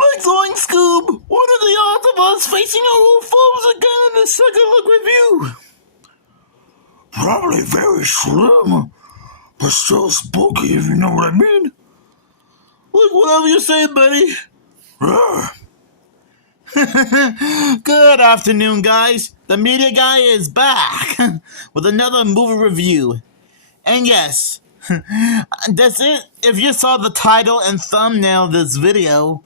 Like Zoinks, Scoob, what are the odds of us facing our old foes again in the second look review? Probably very slim, but still spooky if you know what I mean. Like whatever you say, buddy. Good afternoon, guys. The media guy is back with another movie review. And yes, that's it. If you saw the title and thumbnail of this video,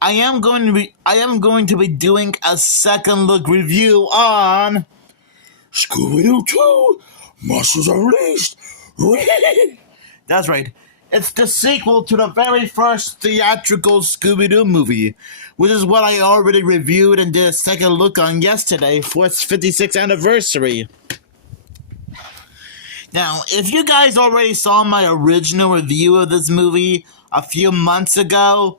I am going to be doing a second look review on Scooby-Doo 2 Monsters Unleashed. That's right. It's the sequel to the very first theatrical Scooby-Doo movie, which is what I already reviewed and did a second look on yesterday for its 56th anniversary. Now, if you guys already saw my original review of this movie a few months ago,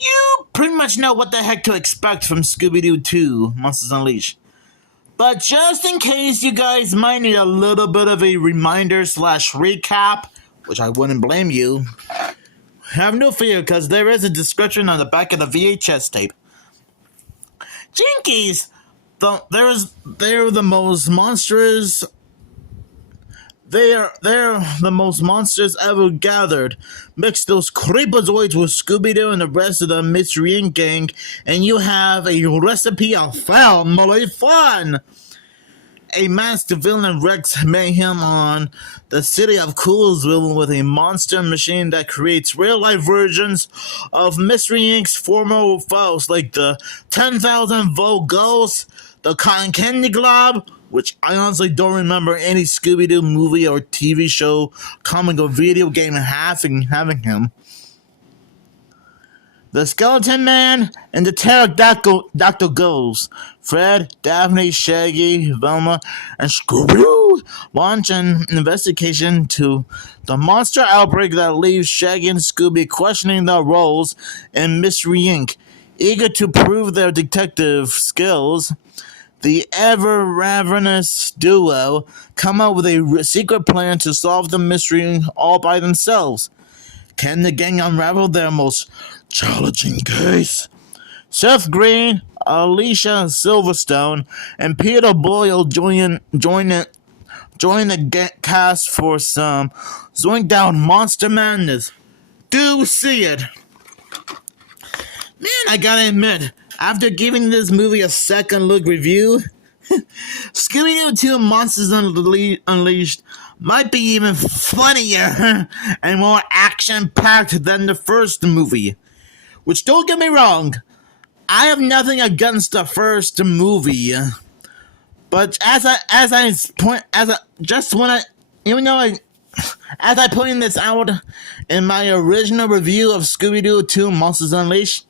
you pretty much know what the heck to expect from Scooby-Doo 2 Monsters Unleashed. But just in case you guys might need a little bit of a reminder / recap, which I wouldn't blame you, have no fear because there is a description on the back of the VHS tape. Jinkies! They're the most monstrous... They're the most monsters ever gathered. Mix those creepazoids with Scooby-Doo and the rest of the Mystery Inc. gang, and you have a recipe of family fun! A masked villain wreaks mayhem on the city of Coolsville with a monster machine that creates real-life versions of Mystery Inc.'s former foes, like the 10,000-volt ghost, the Cotton Candy Glob, which I honestly don't remember any Scooby-Doo movie or TV show, comic or video game having him. The Skeleton Man and the Pterodactyl Ghosts. Fred, Daphne, Shaggy, Velma, and Scooby-Doo launch an investigation to the monster outbreak that leaves Shaggy and Scooby questioning their roles in Mystery Inc., eager to prove their detective skills. The ever-ravenous duo come up with a secret plan to solve the mystery all by themselves. Can the gang unravel their most challenging case? Seth Green, Alicia Silverstone, and Peter Boyle join the cast for some Zoink down monster madness. Do see it. Man, I gotta admit, after giving this movie a second look review, Scooby-Doo 2 Monsters Unleashed might be even funnier and more action-packed than the first movie. Which, don't get me wrong, I have nothing against the first movie. But as I pointed this out in my original review of Scooby-Doo 2 Monsters Unleashed,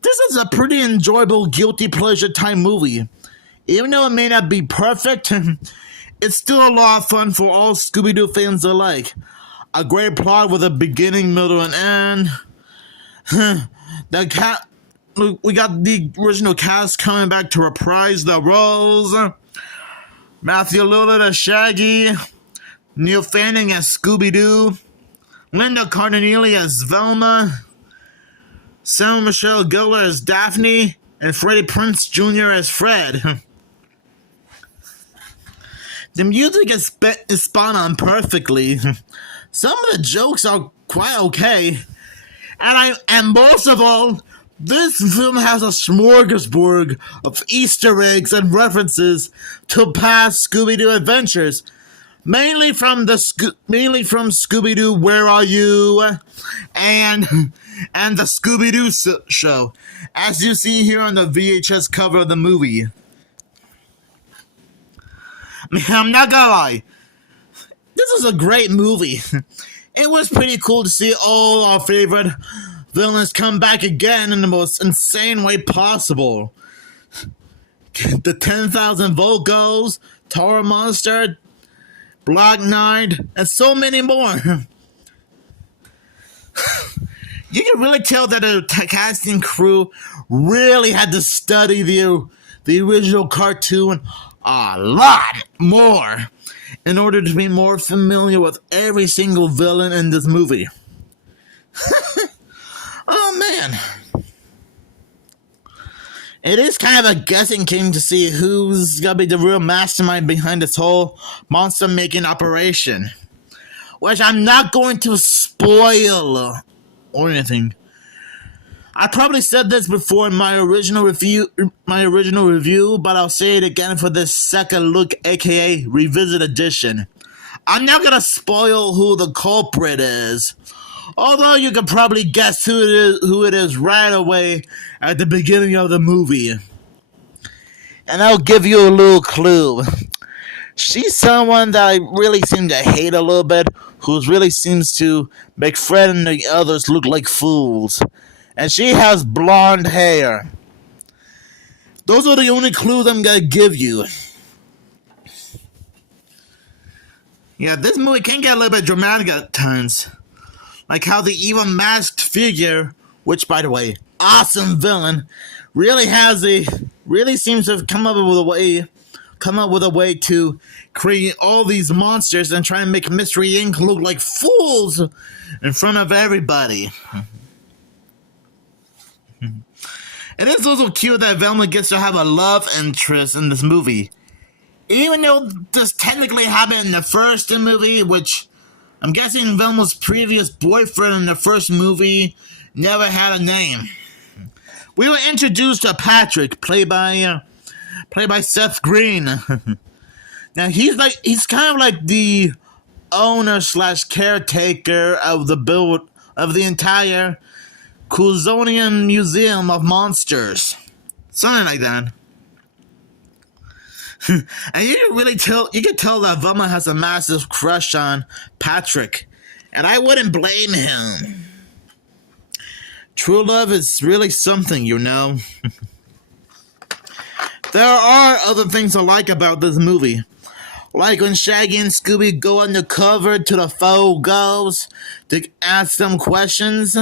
this is a pretty enjoyable guilty pleasure time movie. Even though it may not be perfect, it's still a lot of fun for all Scooby-Doo fans alike. A great plot with a beginning, middle, and end. We got the original cast coming back to reprise the roles. Matthew Lillard as Shaggy, Neil Fanning as Scooby-Doo, Linda Cardinelli as Velma, Sarah Michelle Gellar as Daphne, and Freddie Prinze Jr. as Fred. The music is spot on perfectly. Some of the jokes are quite okay. And most of all, this film has a smorgasbord of Easter eggs and references to past Scooby-Doo adventures. Mainly from Scooby-Doo Where Are You? And the Scooby-Doo show, as you see here on the VHS cover of the movie. I'm not gonna lie, this is a great movie. It was pretty cool to see all our favorite villains come back again in the most insane way possible. The 10,000-volt ghost, Tara Monster, Black Knight, and so many more. You can really tell that the casting crew really had to study the original cartoon a lot more in order to be more familiar with every single villain in this movie. Oh man. It is kind of a guessing game to see who's gonna be the real mastermind behind this whole monster making operation, which I'm not going to spoil or anything. I probably said this before in my original review, but I'll say it again for this second look, aka revisit edition. I'm not gonna spoil who the culprit is, although you can probably guess who it is right away at the beginning of the movie. And I'll give you a little clue. She's someone that I really seem to hate a little bit, who really seems to make Fred and the others look like fools. And she has blonde hair. Those are the only clues I'm gonna give you. Yeah, this movie can get a little bit dramatic at times. Like how the evil masked figure, which by the way, awesome villain, really seems to have come up with a way to create all these monsters and try and make Mystery Inc. look like fools in front of everybody. It is also cute that Velma gets to have a love interest in this movie. Even though this technically happened in the first movie, which I'm guessing Velma's previous boyfriend in the first movie never had a name. We were introduced to Patrick, played by Seth Green. Now he's kind of like the owner / caretaker of the entire Coulsonian Museum of Monsters. Something like that. And you can tell that Velma has a massive crush on Patrick. And I wouldn't blame him. True love is really something, you know. There are other things I like about this movie. Like when Shaggy and Scooby go undercover to the faux ghosts to ask them questions.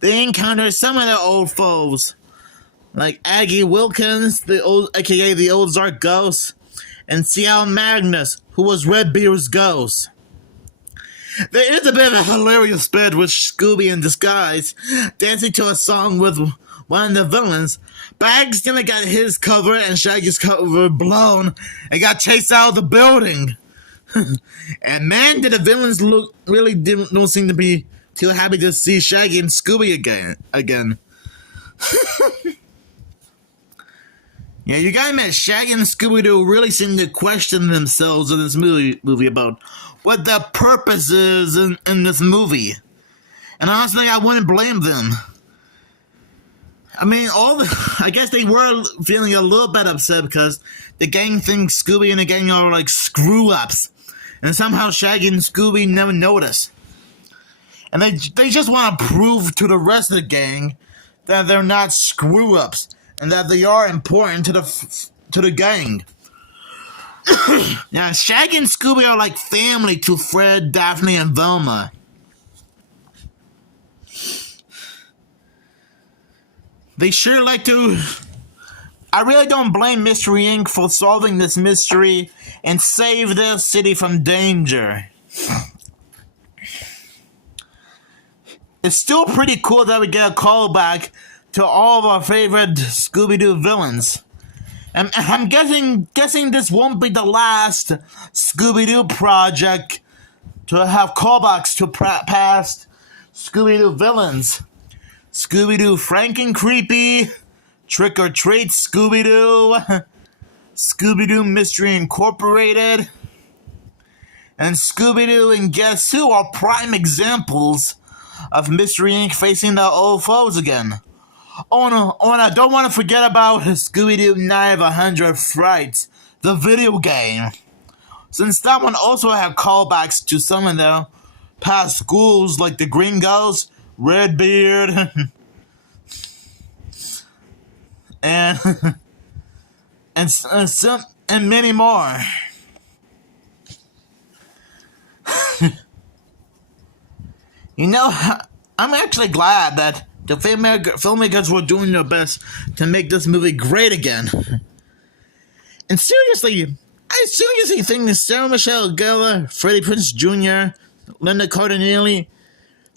They encounter some of their old foes, like Aggie Wilkins, aka the Ozark Ghost, and C.L. Magnus, who was Redbeard's ghost. There is a bit of a hilarious bit with Scooby in disguise, dancing to a song with one of the villains, but accidentally got his cover and Shaggy's cover blown and got chased out of the building. And man, did the villains don't seem to be too happy to see Shaggy and Scooby again. Yeah, you gotta admit, Shaggy and Scooby-Doo really seem to question themselves in this movie about what their purpose is in this movie. And honestly, I wouldn't blame them. I mean, I guess they were feeling a little bit upset because the gang thinks Scooby and the gang are like screw-ups. And somehow Shaggy and Scooby never notice. And they just want to prove to the rest of the gang that they're not screw-ups and that they are important to the gang. Now, Shaggy and Scooby are like family to Fred, Daphne, and Velma. They sure like to... I really don't blame Mystery Inc. for solving this mystery and save their city from danger. It's still pretty cool that we get a callback to all of our favorite Scooby-Doo villains. And I'm guessing this won't be the last Scooby-Doo project to have callbacks to past Scooby-Doo villains. Scooby-Doo Franken Creepy, Trick or Treat Scooby-Doo, Scooby-Doo Mystery Incorporated, and Scooby-Doo and Guess Who are prime examples of Mystery Inc. facing their old foes again. Oh no, and I don't want to forget about Scooby-Doo Night of 100 Frights, the video game. Since that one also had callbacks to some of their past schools like the Green Ghost, Redbeard, and many more. You know, I'm actually glad that the filmmakers were doing their best to make this movie great again. And seriously, I seriously think that Sarah Michelle Gellar, Freddie Prinze Jr., Linda Cardinale,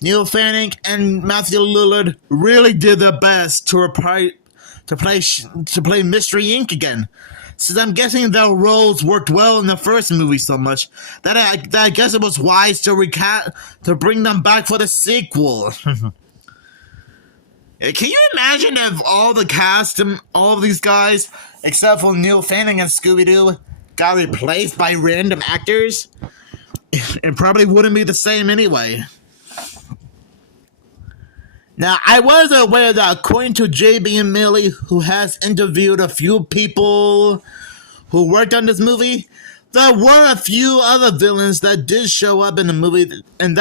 Neil Fanning, and Matthew Lillard really did their best to to play Mystery Inc. again. Since I'm guessing their roles worked well in the first movie so much that I guess it was wise to bring them back for the sequel. Can you imagine if all the cast and all of these guys, except for Neil Fanning and Scooby-Doo, got replaced by random actors? It probably wouldn't be the same anyway. Now, I was aware that according to JB and Millie, who has interviewed a few people who worked on this movie, there were a few other villains that did show up in the movie, and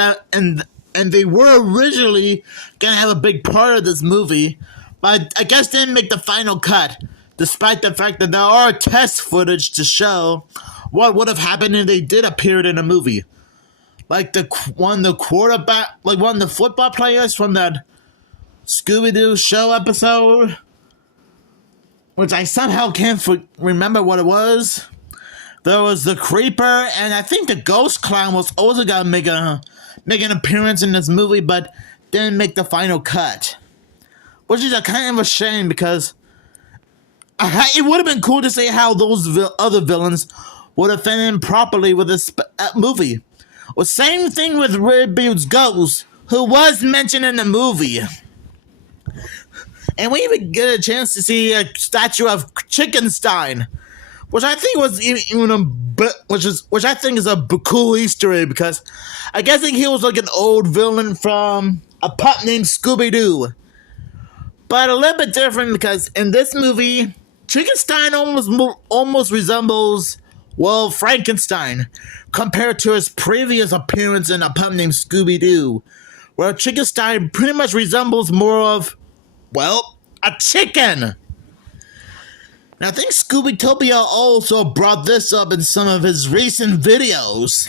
they were originally gonna have a big part of this movie, but I guess didn't make the final cut, despite the fact that there are test footage to show what would have happened if they did appear in a movie. Like one of the football players from that Scooby-Doo show episode, which I somehow can't remember what it was. There was the Creeper, and I think the Ghost Clown was also gonna make an appearance in this movie, but didn't make the final cut. Which is a kind of a shame, because it would have been cool to see how those other villains would have fit in properly with this movie. Well, same thing with Redbeard's Ghost, who was mentioned in the movie. And we even get a chance to see a statue of Chickenstein, which I think was which I think is a cool Easter egg, because I guess he was like an old villain from a pup named Scooby-Doo. But a little bit different, because in this movie, Chickenstein almost resembles, well, Frankenstein, compared to his previous appearance in a pup named Scooby-Doo, where Chickenstein pretty much resembles more of, well, a chicken. Now, I think Scooby-Topia also brought this up in some of his recent videos.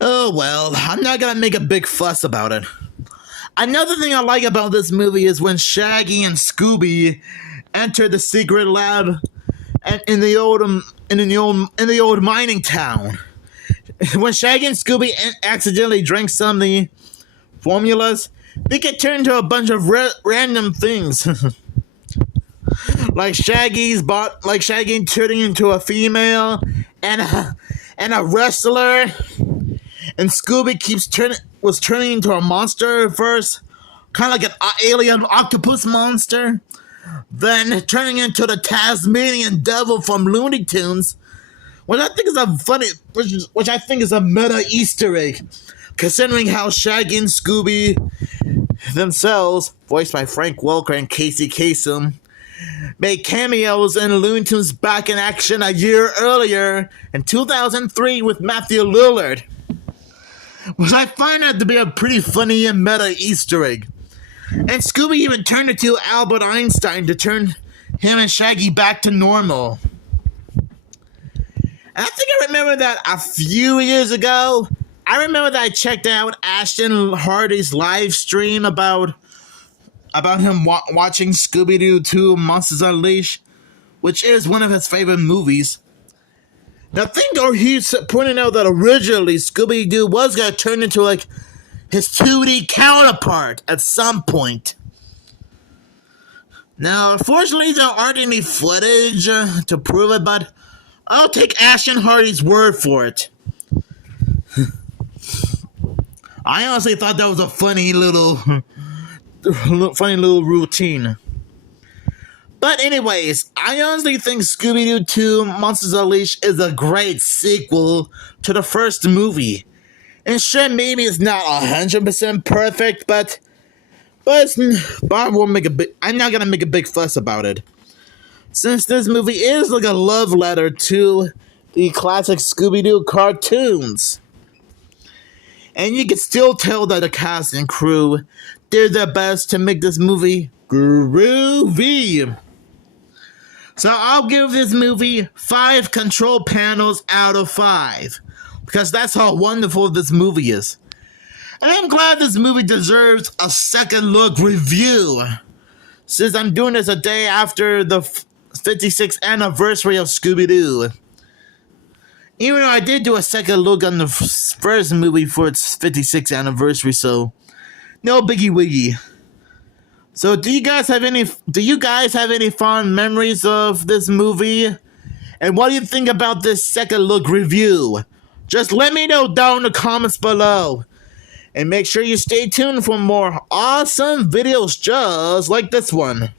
Oh well, I'm not gonna make a big fuss about it. Another thing I like about this movie is when Shaggy and Scooby enter the secret lab in the old mining town. When Shaggy and Scooby accidentally drink some of the formulas, they get turned into a bunch of random things. like Shaggy turning into a female and a wrestler, and Scooby was turning into a monster at first, kind of like an alien octopus monster, then turning into the Tasmanian devil from Looney Tunes, which I think is a meta Easter egg, considering how Shaggy and Scooby themselves, voiced by Frank Welker and Casey Kasem, made cameos in Looney Tunes Back in Action a year earlier in 2003 with Matthew Lillard, which I find that to be a pretty funny and meta Easter egg. And Scooby even turned into Albert Einstein to turn him and Shaggy back to normal. And I think I remember that a few years ago, I checked out Ashton Hardy's live stream about him watching Scooby-Doo 2 Monsters Unleashed, which is one of his favorite movies. Now, I think he's pointing out that originally Scooby-Doo was going to turn into like his 2D counterpart at some point. Now, unfortunately, there aren't any footage to prove it, but I'll take Ashton Hardy's word for it. I honestly thought that was a funny little routine. But anyways, I honestly think Scooby-Doo 2 Monsters Unleashed is a great sequel to the first movie. And sure, maybe it's not 100% perfect, but I'm not gonna make a big fuss about it, since this movie is like a love letter to the classic Scooby-Doo cartoons. And you can still tell that the cast and crew did their best to make this movie groovy. So I'll give this movie 5 control panels out of 5, because that's how wonderful this movie is. And I'm glad this movie deserves a second look review, since I'm doing this a day after the 56th anniversary of Scooby-Doo. Even though I did do a second look on the first movie for its 56th anniversary, so no biggie wiggy. So do you guys have any fond memories of this movie? And what do you think about this second look review? Just let me know down in the comments below. And make sure you stay tuned for more awesome videos just like this one.